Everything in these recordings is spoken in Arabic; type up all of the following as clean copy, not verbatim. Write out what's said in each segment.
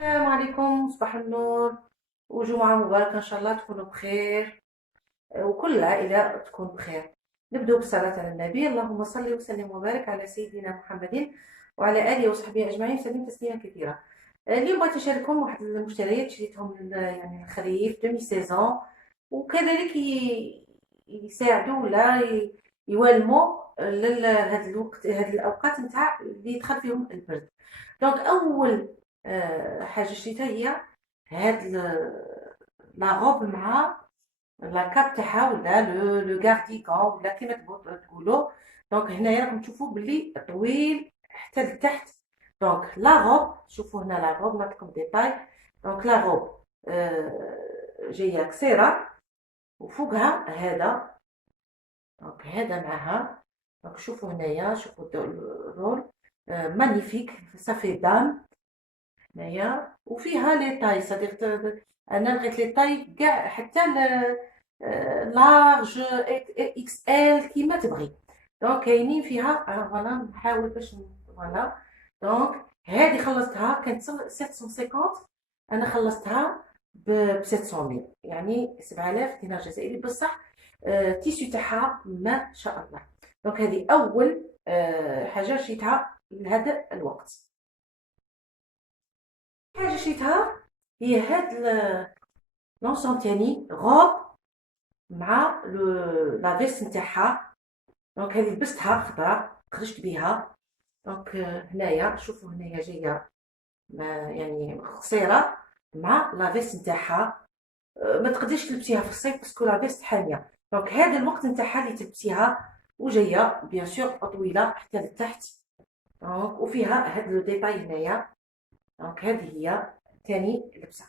السلام عليكم، صباح النور وجمعة مباركة. إن شاء الله تكونوا بخير وكل العائلة تكون بخير. نبدأ بالصلاة على النبي. اللهم صل وسلم وبارك على سيدنا محمد وعلى آله وصحبه أجمعين، سلم تسليما كثيرا. اليوم بغيت نشارككم واحد المشتريات شريتهم يعني الخريف 2016، وكذلك يساعدوا ولا يوالموا هاد الوقت، هاد الأوقات نتاع اللي يدخل فيهم البرد. دونك أول حاجة شريتها هي هاد لا روب مع لا كاب تاعها ولا لو كارديغان ولا كيما تقولوا. دونك هنايا راكم تشوفوا بلي طويل حتى لتحت. دونك لا روب، شوفوا هنا لا روب نعطيكم ديتاي. دونك لا روب جايه قصيره وفوقها هذا. دونك هذا معها. دونك شوفوا هنايا، شوفوا الرول مانيفيك، صافي دام هنايا. وفيها لي تاي صديق، انا لقيت لي تاي كاع حتى لارج اكس ال كيما تبغي. دونك كاينين فيها. فوالا نحاول باش فوالا. دونك هذه خلصتها كانت 750، انا خلصتها ب 700 يعني 7000 دينار جزائري بصح. التيشو تاعها ما شاء الله. دونك هذه اول حاجه شريتها لهذا الوقت. حاجه شريتها هي هاد لونسون تاني غوب مع لا فيست نتاعها. دونك هذه لبستها خضراء، خرجت بها. دونك هنايا شوفوا هنايا جايه يعني قصيره مع لا فيست نتاعها. ما تقدريش تلبسيها في الصيف باسكو لا فيست حاميه. دونك هذا الوقت نتاعها اللي تلبسيها، وجايه بيان سور طويله حتى لتحت. دونك وفيها هاد لو ديتاي هنايا. دونك هذه هي تاني لبسه.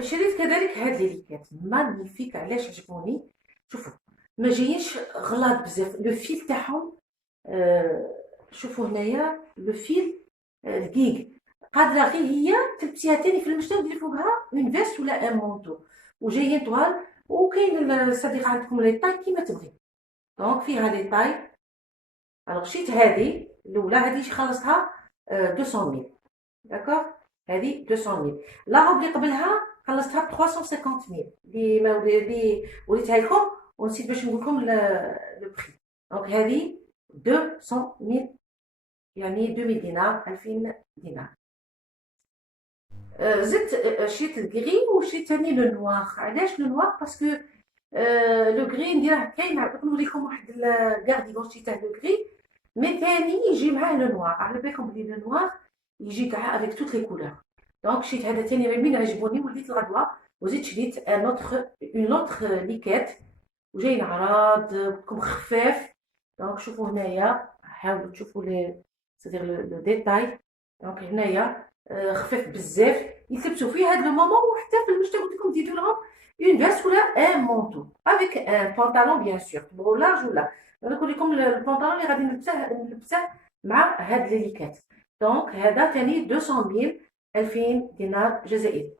شريت كذلك هاد لي ليكات مانيفيك. علاش عجبوني؟ شوفوا ما جايينش غلاط بزاف، لو فيل تاعهم. آه شوفوا هنايا لو فيل رقيق. قادره غير هي تلبسيها تاني في المشتى وديري فوقها اون فيست ولا ان مونتو، وجايين طوال. وكاين الصديقه عندكم لي طاي كيما تبغي. دونك فيها لي طاي. الوغ شريت هذه الاولى، هذه خلصتها 200 داكوغ. هذه 200 لا روب اللي قبلها خلصتها ب 350 اللي ما اللي وريتها لكم ونسيت باش نقول لكم لو بري. دونك هذه 200 يعني 2000 دينار، 2000 دينار. زدت شريت الكغي وشريت ثاني لو نوار. علاش لو نوار؟ باسكو لو غري نديره كاين. نوريكم واحد الكارديغون شريته لو غري، مي ثاني يجي معاه لو نوار. على بالكم بلي لو نوار يجي كاع افيك توت لي كولور. دونك شريت هذا ثاني من عجبوني وليت الغدوه. وزيد شريت ان اوتر اون اوتر ليكات وجايين عراض بكم خفاف. دونك شوفوا هنايا، حاولوا تشوفوا لي سيدير لو ديتاي. دونك هنايا خفاف بزاف يلبسوا فيه هاد لو مومون. وحتى في المشتى قلت لكم ديروا لهم اون فيست ولا ان مونتو افيك ان بونطالون بيان سور تبغوا لارج ولا. انا نقول لكم البونطالون اللي غادي نلبسه مع هاد لي ليكات. دونك هذا ثاني 200 2000 دينار جزائري.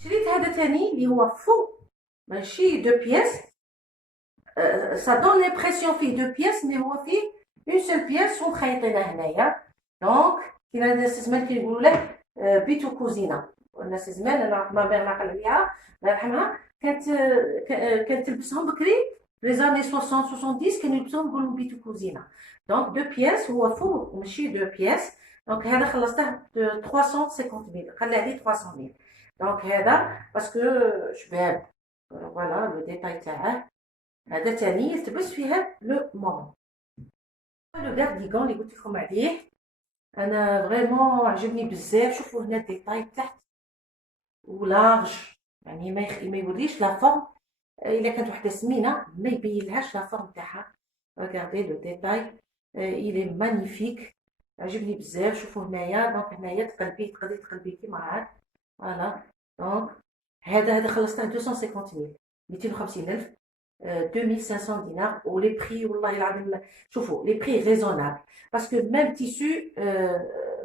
شريت هذا ثاني اللي هو فو، ماشي دو بياس. سا دون ليمبرسيون فيه دو بياس مي هو فيه اون سول بياس ومخيطينها هنايا. دونك كاين الناس زمان كيقولوا له بيتو كوزينه. الناس زمان انا ما بين نعقل عليها الله يرحمها كانت تلبسهم بكري في لي زاني 60 70 كانوا يلبسوهم يقولوا بيتو كوزينه. دونك دو بياس هو فو ماشي دو بياس. دونك هذا خلصته ب 350 قال لي عليه 300. دونك هذا باسكو شباب. فوالا لو ديتاي تاعه. هذا تاني يلتبس فيها لو مومون. لو كارديغون اللي قلت لكم عليه انا فريمون عجبني بزاف. شوفوا هنا الديتاي تحت ولارج، يعني ما يوريش لا فورم. الا كانت وحده سمينه ما يبينلهاش لا فورم تاعها. ريغاردي لو ديتاي الي مانيفيك، عجبني بزاف. شوفوا هنايا. دونك هنايا تقلبيه، تقدري تقلبيه كيما هاك. فوالا. دونك هذا خلصته 250 250 الف. 2500 دينار. ولي بري والله العظيم شوفوا لي بري ريزونابل باسكو ميم تيسو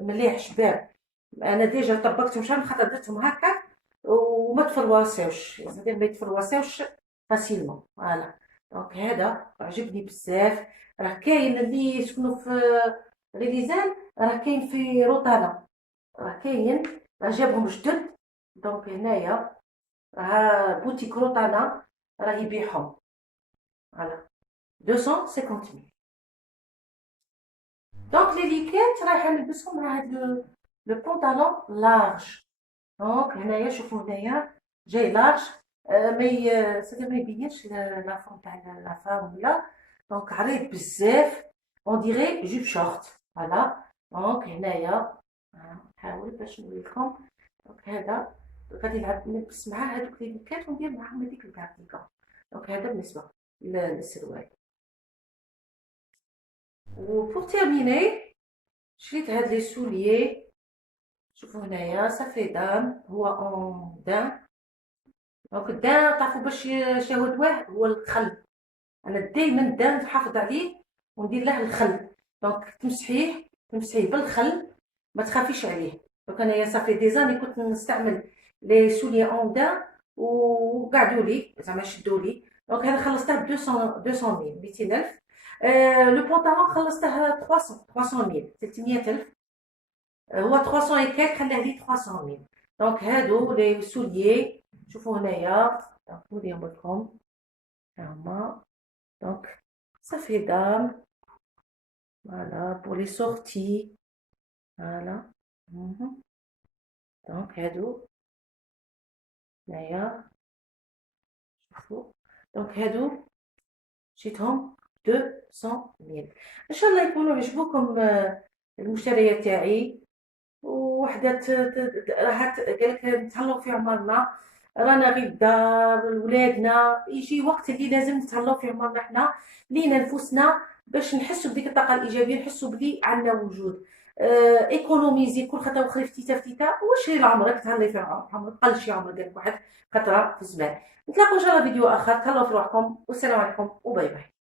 مليح شباب. انا ديجا طبقتهم شحال من خطره درتهم هكا وما تفرواسيوش، يعني ما يتفرواسيوش فاسيلمون. فوالا. دونك هذا عجبني بزاف. راه كاين اللي يسكنوا في غليزان راه كاين في روتانا، راه كاين، راه جابهم جدد. دونك هنايا راه بوتيك روتانا راه يبيعهم. فوالا 250 000. دونك لي ليكات رايحه نلبسهم مع هاد لو بونطالون لارج. دونك هنايا شوفوا هنايا جاي لارج، ما يبينش لا فورم تاع لا فام ولا. دونك عريض بزاف، اون ديري جوب شورت. فوالا دونك هنايا نحاول باش نوريلكم. دونك هذا غادي نلبس معاه هادوك لي ليكات وندير معاهم هذيك الكارتيكا. دونك هذا بالنسبه للسروال. و بور تيرميني شريت هاد لي سوليي. شوفوا هنايا صافي دام هو اون دان. دونك الدان تعرفوا باش شهودواه هو الخل. انا دائما الدان نحافظ عليه وندير له الخل. دونك تمسحيه بالخل، ما تخافيش عليه. دونك انايا صافي دي زاني كنت نستعمل لي سوليي اون دان وقعدوا لي زعما شدوا لي. دونك هذا خلصته ب 200 200,000. لو بونطالون خلصته 300 300,000. هو 300 اي كاك، خليه لي 300,000. دونك هادو لي سوليي شوفوا هنايا. دونك نوريهم لكم هما. دونك صافي دام فوالا بور لي سورتي. فوالا دونك هادو هنايا شوفوا. دونك هادو شريتهم 200,000. ان شاء الله يكونوا عجبوكم المشتريات تاعي. وحده قالك نتهلاو في عمرنا، رانا غدا ولادنا يجي وقت اللي لازم نتهلاو في عمرنا حنا لينا نفوسنا باش نحسوا بديك الطاقه الايجابيه، نحسوا بلي عندنا وجود. ايكونوميزي كل خطره وخري فتيته وشري لعمرك تهلاي في عمرك، قل شي عمر قالك واحد خطره في الزمان. نتلاقوا ان شاء الله فيديو اخر. تهلاو في روحكم والسلام عليكم وباي باي.